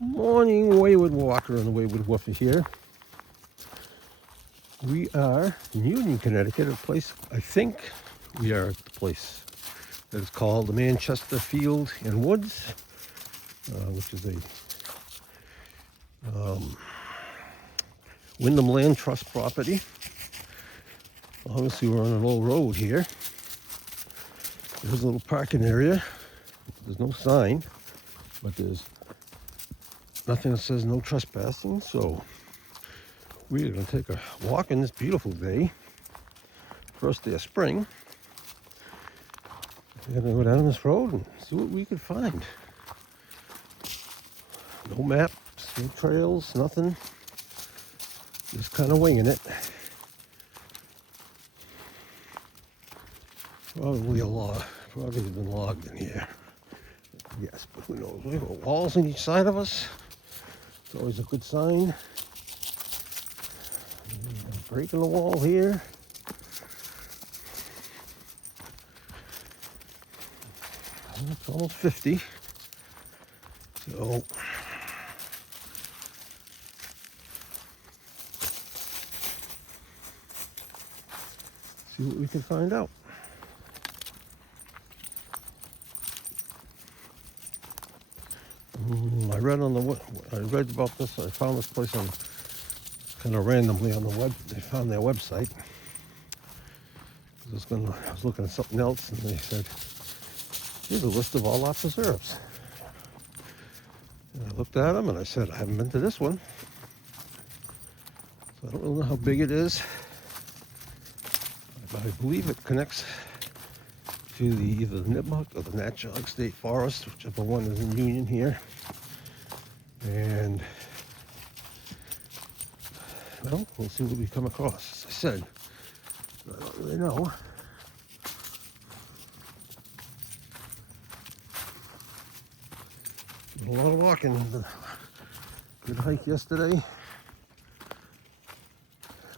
Morning, Wayward Walker and the Wayward Woofer here. We are in Union, Connecticut, a place, I think we are at the place that is called the Manchester Field and Woods, which is a Wyndham Land Trust property. Obviously, we're on an old road here. There's a little parking area. There's no sign, but there's nothing that says no trespassing, so we're going to take a walk in this beautiful day. First day of spring. We're going to go down this road and see what we can find. No maps, no trails, nothing. Just kind of winging it. Probably probably been logged in here. Yes, but who knows? We have walls on each side of us. It's always a good sign. Breaking the wall here. It's almost 50. So see what we can find out. I read about this. I found this place on kind of randomly on the web. They found their website. I was looking at something else, and they said, "Here's a list of all our preserves." And I looked at them, and I said, "I haven't been to this one, so I don't really know how big it is, but I believe it connects to either the Nipmuc or the Natchog State Forest, whichever one is in Union here." And well, we'll see what we come across. As I said, I don't really know. A lot of walking. Good hike yesterday.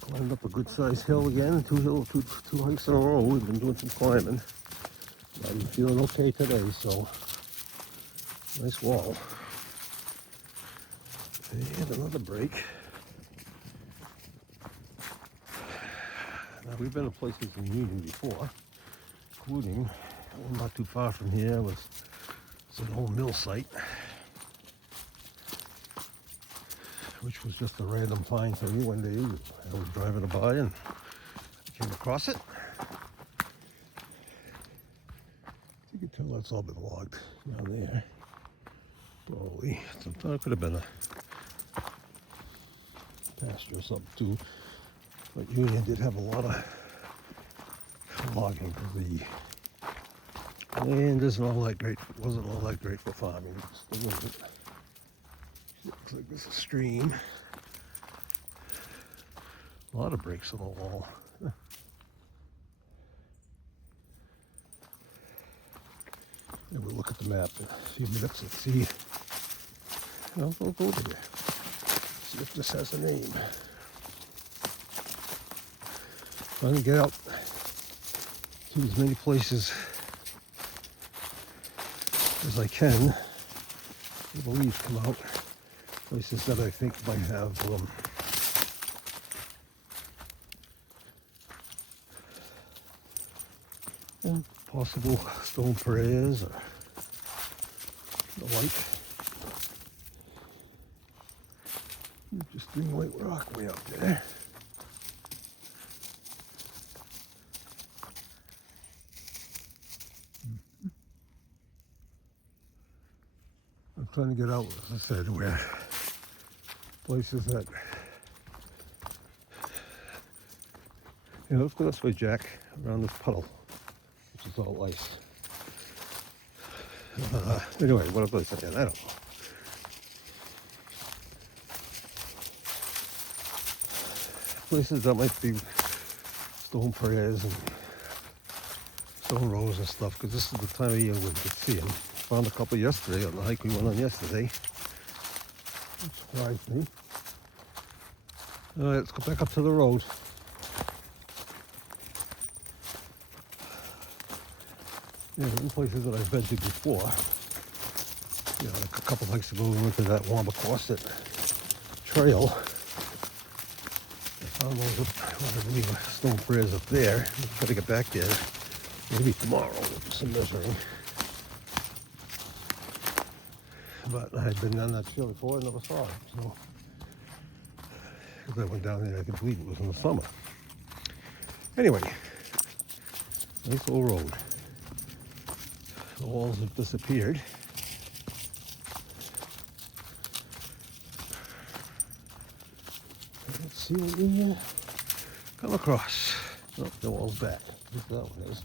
Climbed up a good sized hill again. Two hikes in a row. We've been doing some climbing. I'm feeling okay today, so nice wall. And another break. Now we've been to places in Union before, including not too far from here was an old mill site, which was just a random find for me one day. I was driving by and came across it. You can tell that's all been logged down there. Probably. Sometimes it could have been a pasture or something too. But Union did have a lot of logging because the land wasn't all that great for farming. It wasn't. Looks like there's a stream. A lot of breaks on the wall. And we'll look at the map in a few minutes and see. Well, we'll go there. See if this has a name. Trying to get out to as many places as I can. The leaves come out. Places that I think might have possible stone prayers or the like. Interesting white rock way up there. I'm trying to get out, as I said, where places that, let's go this way, Jack, around this puddle, which is all ice. Anyway, what was I saying? I don't know. Places that might be stone prayers and stone rows and stuff, because this is the time of year we could see them. Found a couple yesterday on the hike we went on yesterday. That surprised me. All right, let's go back up to the road. Yeah, in places that I've been to before. You know, like a couple nights ago, we went to that Wambaquasset trail. I don't know what I believe Stone Prayers up there. I'll try to get back there. Maybe tomorrow with some measuring. But I had been on that trail before and never saw it. So, because I went down there, I could believe it was in the summer. Anyway, nice old road. The walls have disappeared. Let's see what we come across. Oh, the wall's back. I think that one is.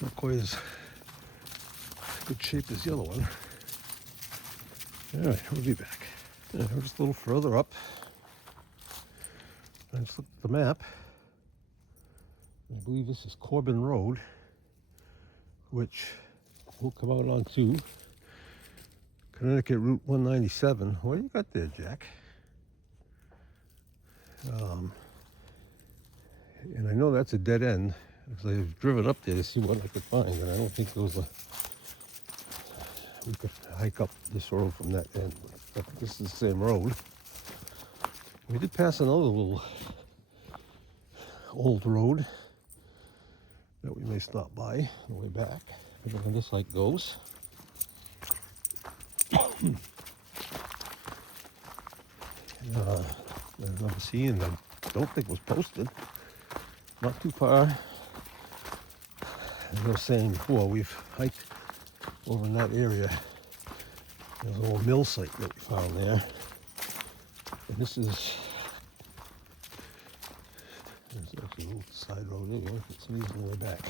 Not quite as good shape as the other one. All right, we'll be back. Yeah, we're just a little further up. I just looked at the map. I believe this is Corbin Road, which will come out onto Connecticut Route 197. What do you got there, Jack? And I know that's a dead end, because I've driven up there to see what I could find, and I don't think there was we could hike up this road from that end. But this is the same road. We did pass another little old road that we may stop by on the way back, depending on this hike goes. I've never seen them. Don't think it was posted. Not too far. As I was saying before, we've hiked over in that area. There's a little mill site that we found there. And this is, there's actually a little side road there. It's easily way back.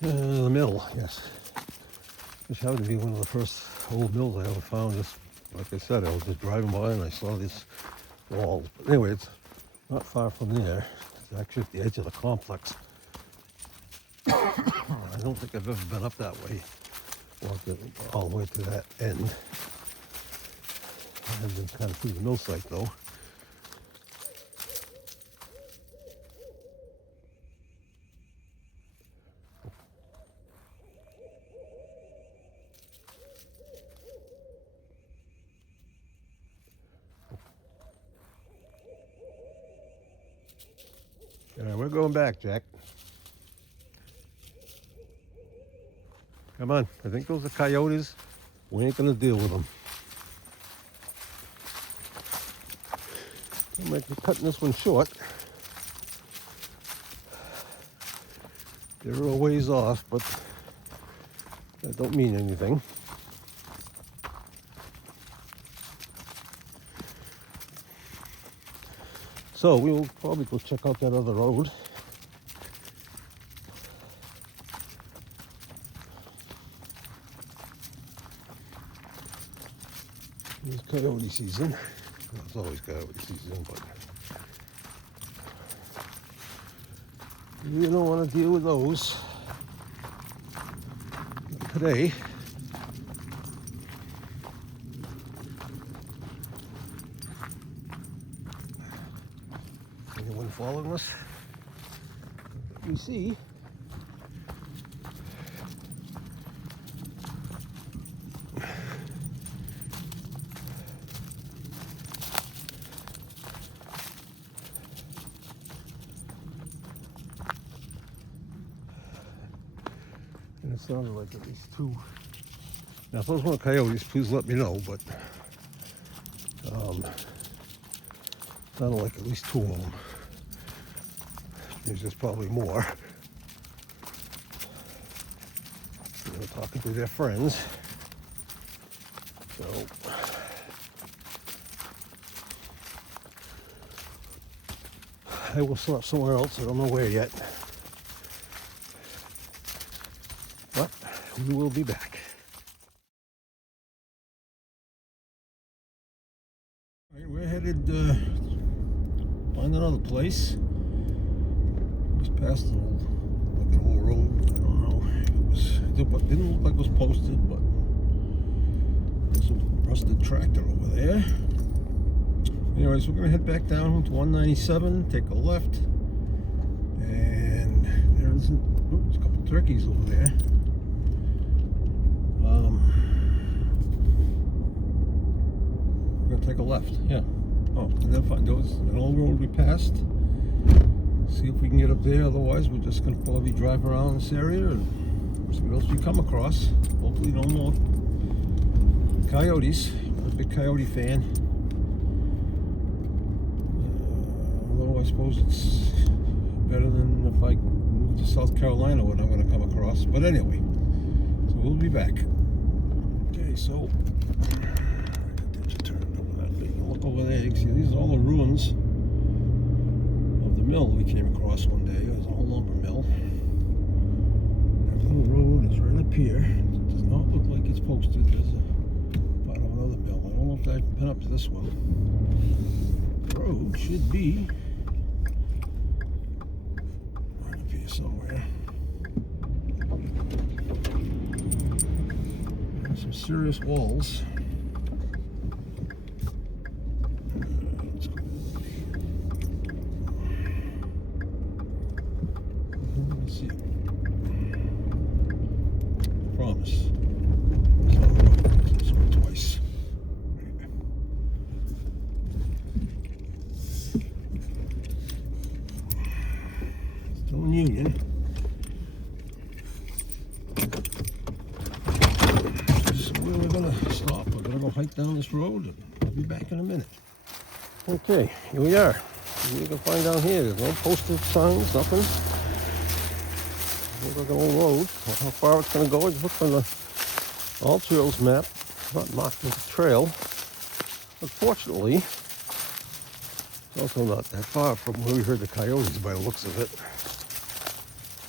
The mill, yes. This happened to be one of the first old mills I ever found. Just like I said, I was just driving by and I saw this wall. But anyway, it's not far from there. It's actually at the edge of the complex. I don't think I've ever been up that way, walked all the way to that end. I haven't been kind of through the mill site though. All right, we're going back, Jack. Come on, I think those are coyotes. We ain't gonna deal with them. I might be cutting this one short. They're a ways off, but that don't mean anything. So we will probably go check out that other road. It's coyote season. Well, it's always coyote season, but you don't want to deal with those today. Anyone following us? We see. And it sounded like at least two. Now, if those weren't coyotes, please let me know, but sounded like at least two of them. There's just probably more. They're talking to their friends. So I will stop somewhere else. I don't know where yet. But we will be back. All right, we're headed find another place. Just past an old road. I don't know. It didn't look like it was posted, but there's a rusted tractor over there. Anyways, we're gonna head back down to 197, take a left, and there's doesn't. Oh, there's a couple turkeys over there. We're gonna take a left. Yeah. Oh, and then find those an old road we passed. See if we can get up there. Otherwise, we're just gonna probably drive around this area and see what else we come across. Hopefully, no more coyotes. I'm a big coyote fan. Although I suppose it's better than if I move to South Carolina, what I'm going to come across. But anyway, so we'll be back. Okay, so look over there. You can see these are all the ruins of the mill we came across one day. It was an old lumber mill. That little road is right up here. It does not look like it's posted. There's a part of another mill. I don't know if I've been up to this one. The road should be right up here somewhere. There's some serious walls. Let's see. Promise. This one twice. Still in Union. So where we're gonna stop. We're gonna go hike down this road and I'll be back in a minute. Okay, here we are. You can find down here, there's no posted signs, nothing. Looks like an old road. How far it's going to go, I just looked on the All Trails map. It's not marked as a trail. Unfortunately, it's also not that far from where we heard the coyotes by the looks of it.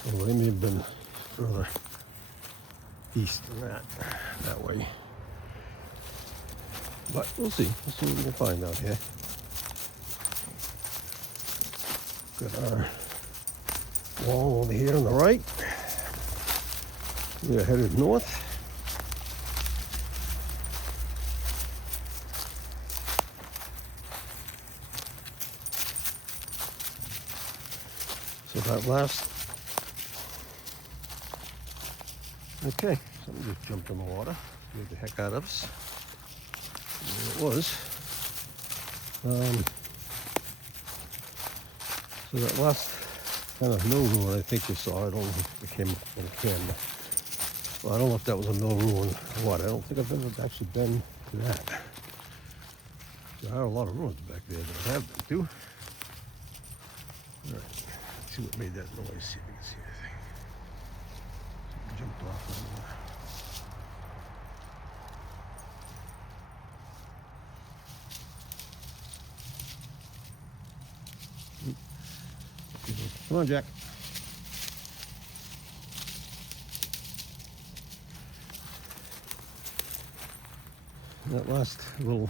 So they may have been further east than that way. But we'll see. We'll see what we can find out here. Got our wall over here on the right. We're headed north. So that last. Okay, something just jumped in the water. Scared the heck out of us. There it was. So that last kind of mill ruin I think you saw, I don't know if it came up on the camera. Well, I don't know if that was a mill ruin or what. I don't think I've ever actually been to that. There are a lot of ruins back there that I have been to. Alright, let's see what made that noise, see if we can see anything. Something jumped off on there. Come on, Jack. That last little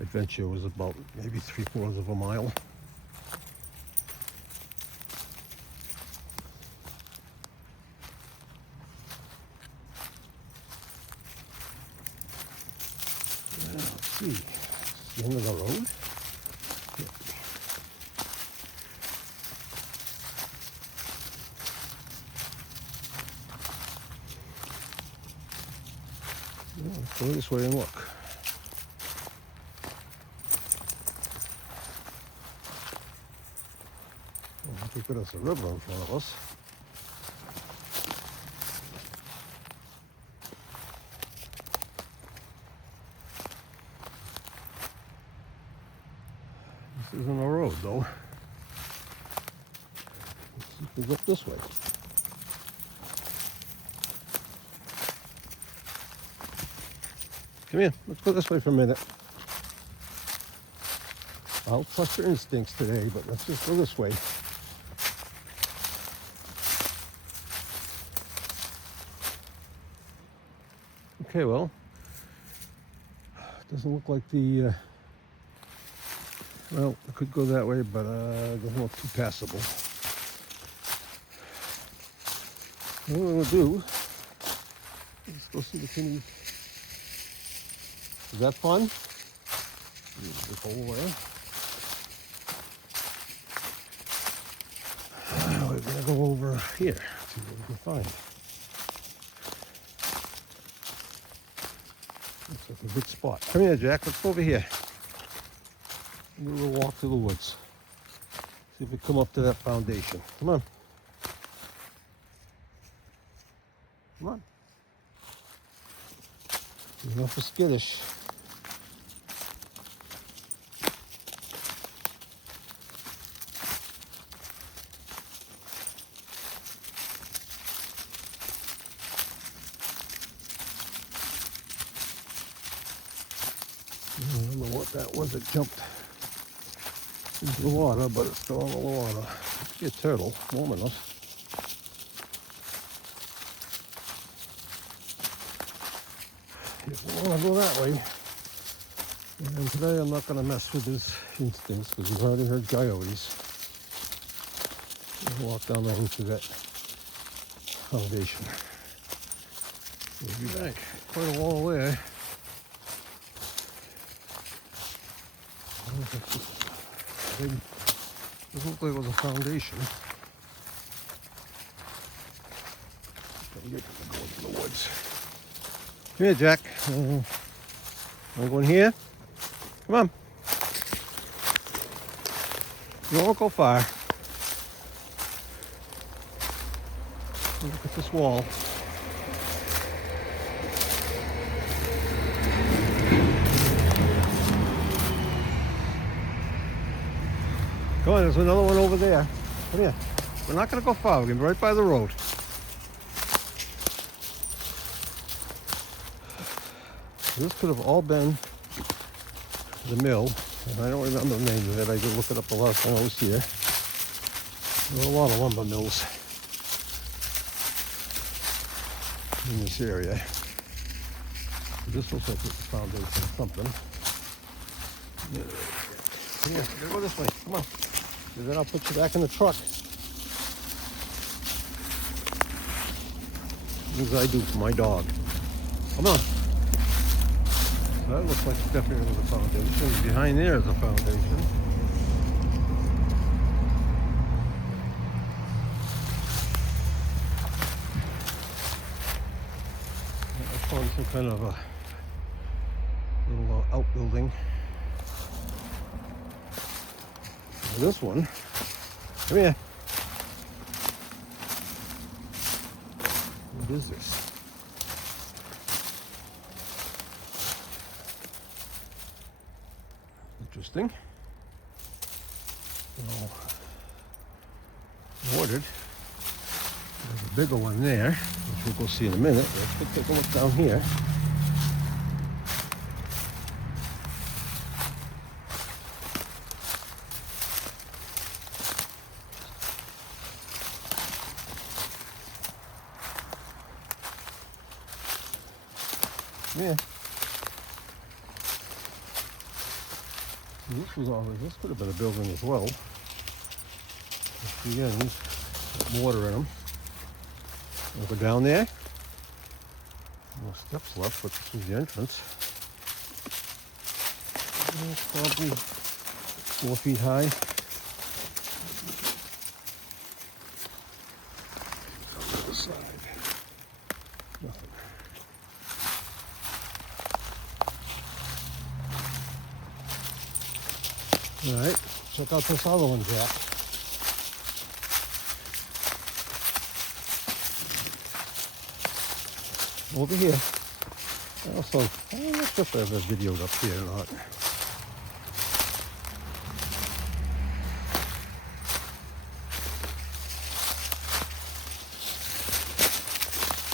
adventure was about maybe 3/4 of a mile. Let's see. Is this the end of the road? Let's go this way and look. I think there's a river in front of us. This isn't a road though. Let's see if we go up this way. Come here, let's go this way for a minute. I'll trust your instincts today, but let's just go this way. Okay, well, doesn't look like the, well, it could go that way, but it doesn't look too passable. What we're going to do is go see the Kinney. Is that fun? This whole way. We're going to I'll go over here, see what we can find. Looks like a good spot. Come here, Jack. Let's go over here. Do a little walk through the woods. See if we come up to that foundation. Come on. Come on. Enough for skittish. I don't know what that was that jumped into the water, but it's still in the water. It's a turtle, warm enough. If we want to go that way, and today I'm not going to mess with his instincts because we've already heard coyotes. We'll walk down there into that foundation. We'll be back. Quite a long way. Doesn't look like it was a foundation. Go into the woods. Come here, Jack. Want to go in here? Come on. You won't go far. Look at this wall. Come on, there's another one over there. Come here. We're not going to go far. We're going to be right by the road. This could have all been the mill, and I don't remember the name of it. I did look it up the last time I was here. There were a lot of lumber mills in this area. This looks like it's the foundation of something. Here, go this way. Come on. And then I'll put you back in the truck. Things I do for my dog. Come on. That looks like definitely was a foundation. Behind there is a foundation. I found some kind of a little outbuilding. This one. Come here. What is this? Interesting. Well, ordered. There's a bigger one there, which we'll go see in a minute. Let's take a look down here. Yeah. This could have been a building as well. The ends, water in them. We'll go down there. No steps left, but this is the entrance. It's probably 4 feet high. On the other side. Nothing. All right, check out this other one, Jack. Over here. Also, I'm not sure if I have a videoed up here or not.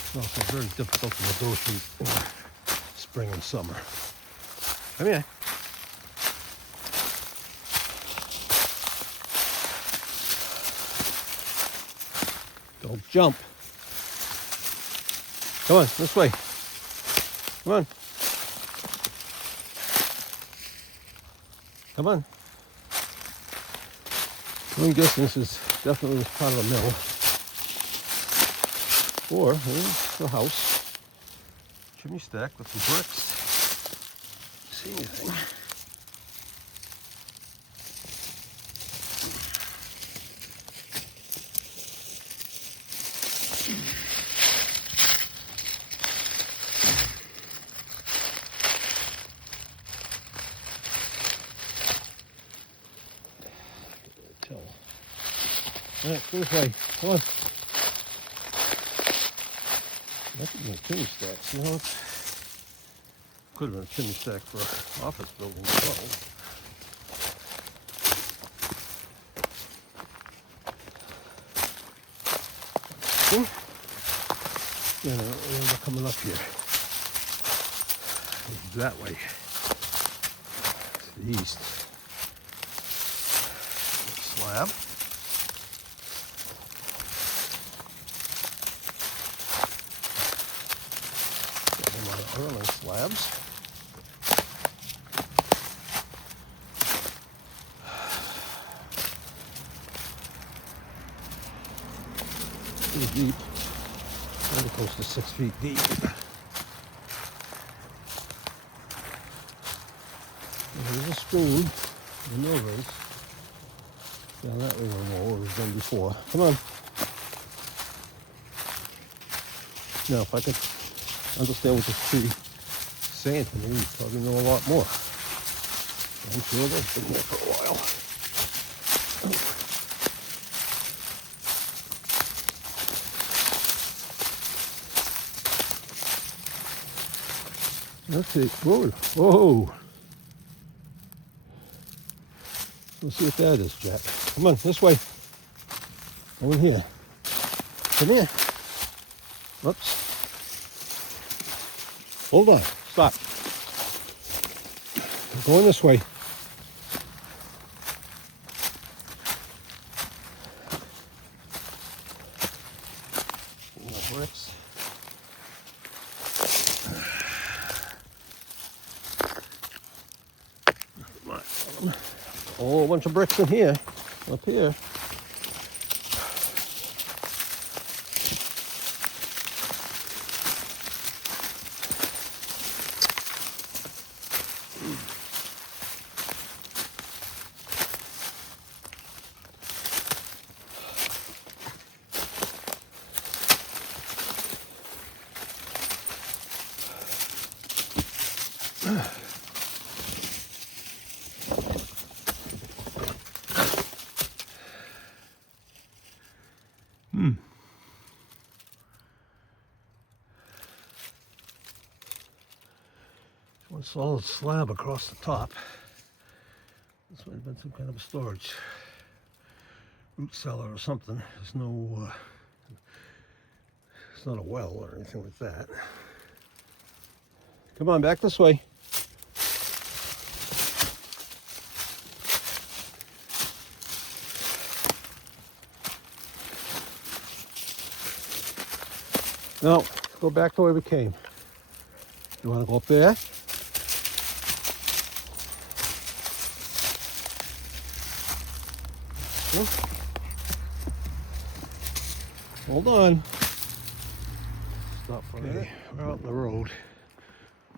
It's also very difficult to negotiate in spring and summer. Come here. Don't jump. Come on, this way. Come on. Come on. I'm guessing this is definitely part of a mill. Or the house. Chimney stack with some bricks. See anything? Alright, this way. Come on. That's even a chimney stack. You know, could have been a chimney stack for an office building as well. Yeah, they're coming up here. That way. To the east. Slab. Early slabs. Pretty deep. Very close to 6 feet deep. There's a stream. The mill race. Down that river wall was done before. Come on. Now, if I could understand what this tree is saying to me, you probably know a lot more. I'm sure they've been there for a while. That's it. Whoa. Whoa. Let's see what that is, Jack. Come on, this way. Go in here. Come here. Oops. Hold on. Stop. I'm going this way. More bricks. A whole bunch of bricks in here. Up here. One solid slab across the top. This might have been some kind of a storage root cellar or something. There's no, it's not a well or anything like that. Come on, back this way. No, go back the way we came. You want to go up there? No? Hold on. Stop for a minute. We're out in the road.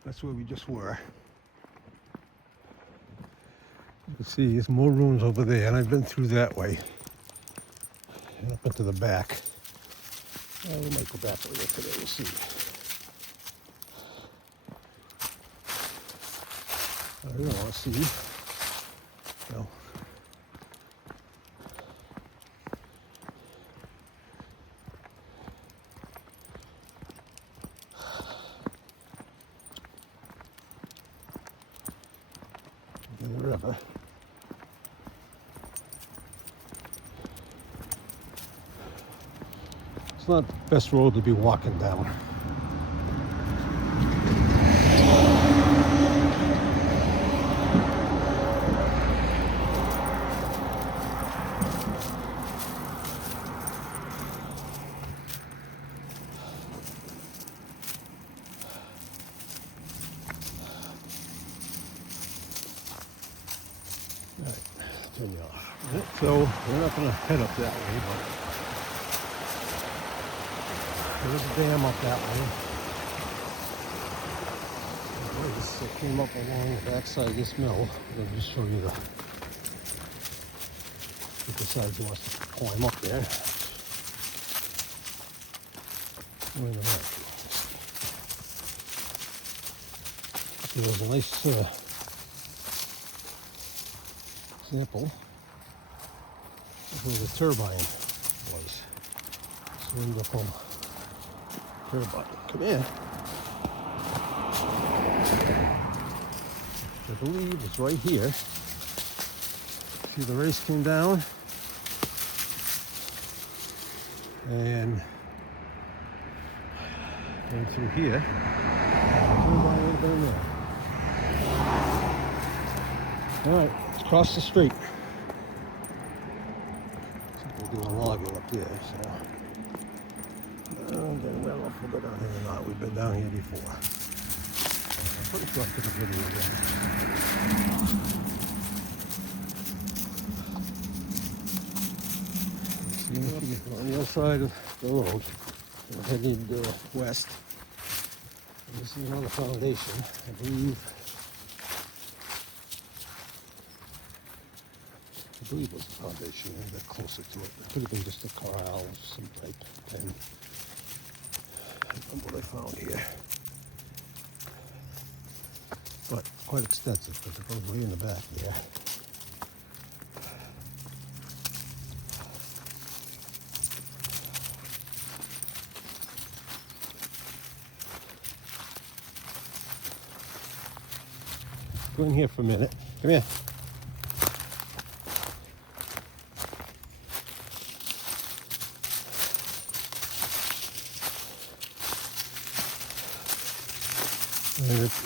That's where we just were. You can see there's more rooms over there, and I've been through that way. And up into the back. Well, we might go back over there today, we'll see. I don't want to see. No. In the river. It's not the best road to be walking down. All right, turn you off. So we're not going to head up that way, but there's a dam up that way. It came up along the backside of this mill. I'll just show you who decides he wants to climb up there. Wait a minute. There's a nice example of where the turbine was. So we ended up home. Here, buddy. Come here. I believe it's right here. See, the race came down and came through here. All right, let's cross the street. We're doing logging up there, so. Then we'll go down here or not. We've been down here before. I'm pretty sure I took a video of it. On the other side of the road, we're heading west. And this is another foundation, I believe. I believe it was the foundation, a bit closer to it. It could have been just a corral of some type. And I don't know what I found here. But quite extensive because it goes way in the back there. Go in here for a minute. Come here. And it's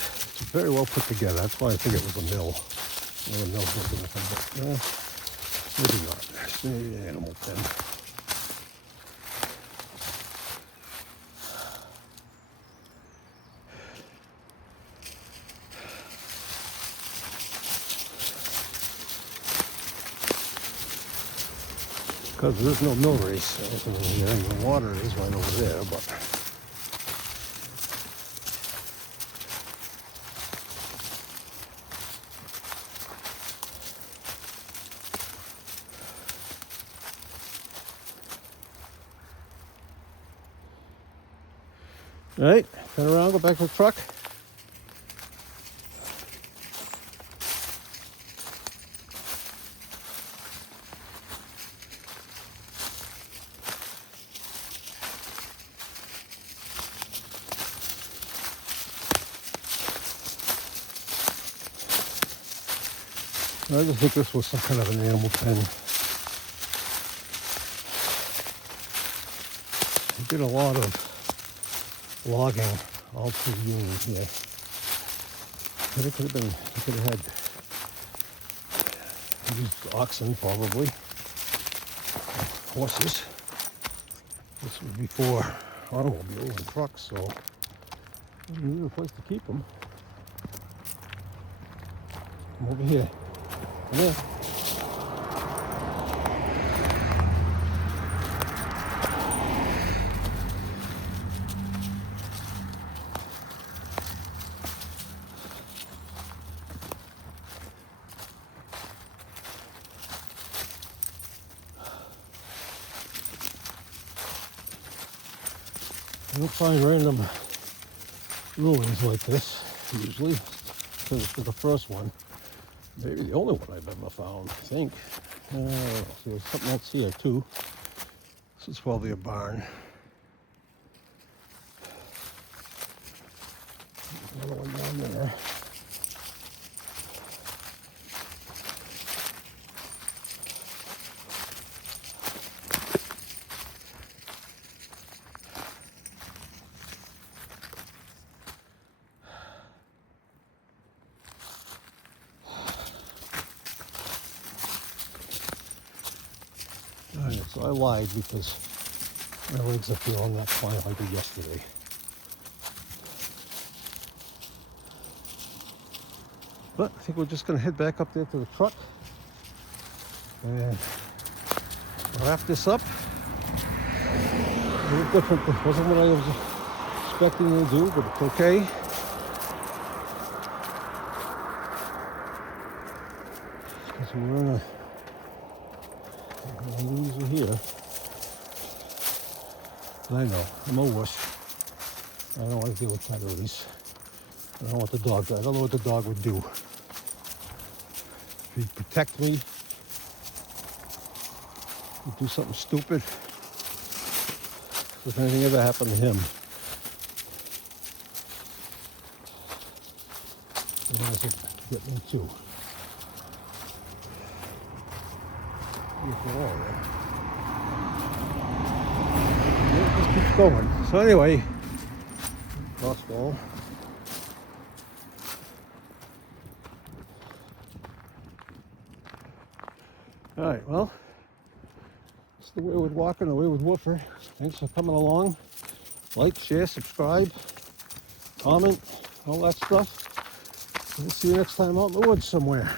very well put together. That's why I think it was a mill. Well, a mill's looking at them, but maybe not. Maybe an animal pen. Because there's no mill race in here, and the water is right over there, but all right, turn around, go back to the truck. I just think this was some kind of an animal pen. They did a lot of logging all through the union here. It could have had used oxen probably, horses. This was before automobiles and trucks, so we need a place to keep them. Come over here. Come here. I don't find random ruins like this, usually, because it's the first one. Maybe the only one I've ever found, I think. There's something else here, too. This is probably a barn. Another one down there. Alright, so I lied because my legs are feeling that fine like I did yesterday. But I think we're just going to head back up there to the truck and wrap this up. A little different. It wasn't what I was expecting to do, but it's okay. Because we're in a these are here. I know, I'm a wuss. I don't want to deal with coyotes. I don't know what the dog does. I don't know what the dog would do. If he'd protect me, he'd do something stupid. if anything ever happened to him. He has to get me too. Yeah, just keeps going. So anyway, lost ball. All right, well, it's the way with walking, the way with Woofer. Thanks for coming along. Like, share, subscribe, comment, all that stuff. We'll see you next time out in the woods somewhere.